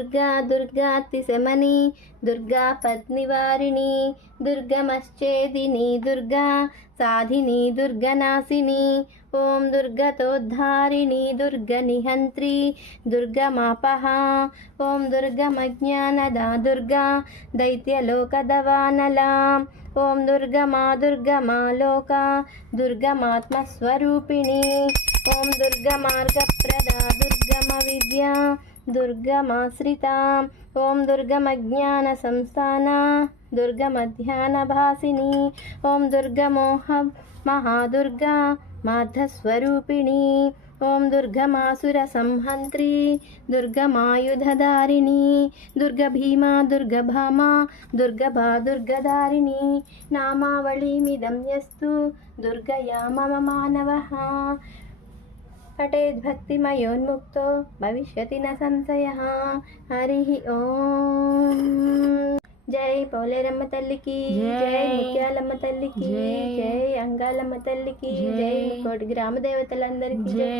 దుర్గా దుర్గాతిశమని దుర్గా పద్నివారిణి దుర్గమశ్చేదిని దుర్గా సాధిని దుర్గనాశిని ఓం దుర్గతోద్ధారిణి దుర్గనిహంత్రి దుర్గమాపహ ఓం దుర్గమజ్ఞానదా దుర్గా దైత్యలోకదవానలా ఓం దుర్గమా లోక దుర్గమాత్మస్వరూపిణి ఓం దుర్గమార్గప్రదా దుర్గమ విద్యా దుర్గమాశ్రిత ఓం దుర్గమజ్ఞాన సంస్థాన దుర్గమధ్యానభాసిని ఓం దుర్గమోహ మహాదుర్గా మాధస్వరూపిణి ఓం దుర్గమాసుర సంహంత్రి దుర్గమాయుధధారిణి దుర్గభీమా దుర్గభామా దుర్గభా దుర్గధారిణి నామావళిమిదం యస్తు దుర్గయా మమ మానవః పఠేద్భక్తిమయోన్ముక్తో భవిష్యతి న సంశయః. హరి ఓం. జై పోలేరమ్మ తల్లికి జై, ముత్యాలమ్మ తల్లికి జై, అంగాలమ్మ తల్లికి జై, కోటి గ్రామ దేవతలందరికీ జై.